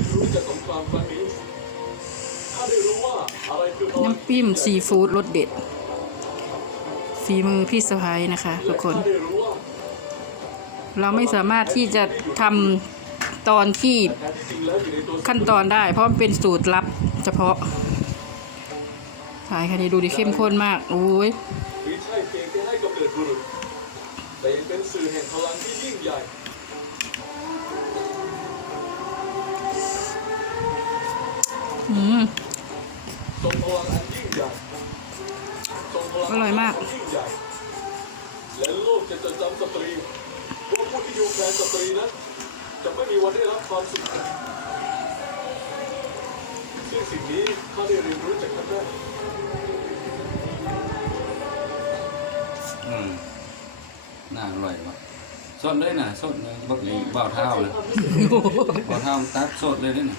นรู้จากสงครามครั้งนี้ข้าได้รู้ว่าอะไรคือพลังน้ำปิ้มซีฟู้ดรสเด็ดฝีมือพี่สะพ้ายนะคะ ทุกคนข้าได้รู้ว่าเราไม่สามารถที่จะทำตอนที่แท้ที่จริงแล้วอยู่ในตัวขั้นตอนได้ เพราะมันเป็นสูตรลับเฉพาะถ่ายค่ะนี่ดูดิเข้มข้นมากโอ้ยไม่ใช่เพียงแค่ให้กำเนิดบุรุษแต่ยังเป็นสื่อแห่งพลังที่ยิ่งใหญ่ อืมทรงพลังอันยิ่งใหญ่ทรงพลังอร่อยมากนยิ่งใหญ่และโลกจะจดจำสตรีว่าผู้ที่ดูแคลนสตรีนั้นจะไม่มีวันได้รับความสุขซึ่งสิ่งนี้ข้าได้เรียนรู้จากท่านแรกอืมน่าอร่อยวะสดเลยนะสดเลยบักเลยบ่าวเท้านะบ่าวเท้าตัดสดเลยเด้อนะ